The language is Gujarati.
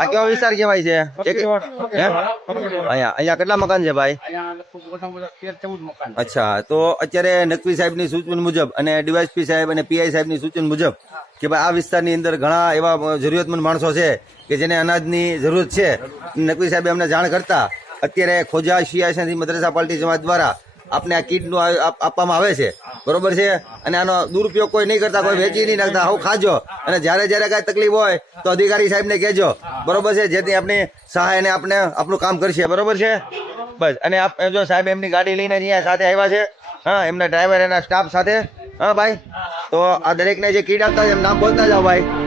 આ કેવો વિસ્તાર કહેવાય છે અહીંયા કેટલા મકાન છે ભાઈ? અચ્છા, તો અત્યારે નકવી સાહેબની સૂચન મુજબ અને ડીવાયએસપી સાહેબ અને પીઆઈ સાહેબની સૂચન મુજબ કે ભાઈ આ વિસ્તારની અંદર ઘણા એવા જરૂરિયાતમંદ માણસો છે કે જેને અનાજની જરૂરત છે, નકવી સાહેબે અમને જાણ કરતા અત્યારે ખોજા શિયાસી મદ્રસા પાર્ટી સમાજ દ્વારા આપને આ કીટનું આપવામાં આવે છે, બરોબર છે? અને આનો દુરુપયોગ કોઈ નહીં કરતા, કોઈ વેચી નહીં નાખતા, આવું ખાજો અને જ્યારે જ્યારે કાંઈ તકલીફ હોય તો અધિકારી સાહેબને કહેજો, બરોબર છે? જેથી આપણી સહાય અને આપણે આપણું કામ કરશે, બરોબર છે? બસ. અને જો સાહેબ એમની ગાડી લઈને અહીંયા સાથે આવ્યા છે, હા, એમના ડ્રાઈવર એના સ્ટાફ સાથે, હા ભાઈ. તો આ દરેકને જે કીટ આપતા છે એમ નામ બોલતા જાઓ ભાઈ.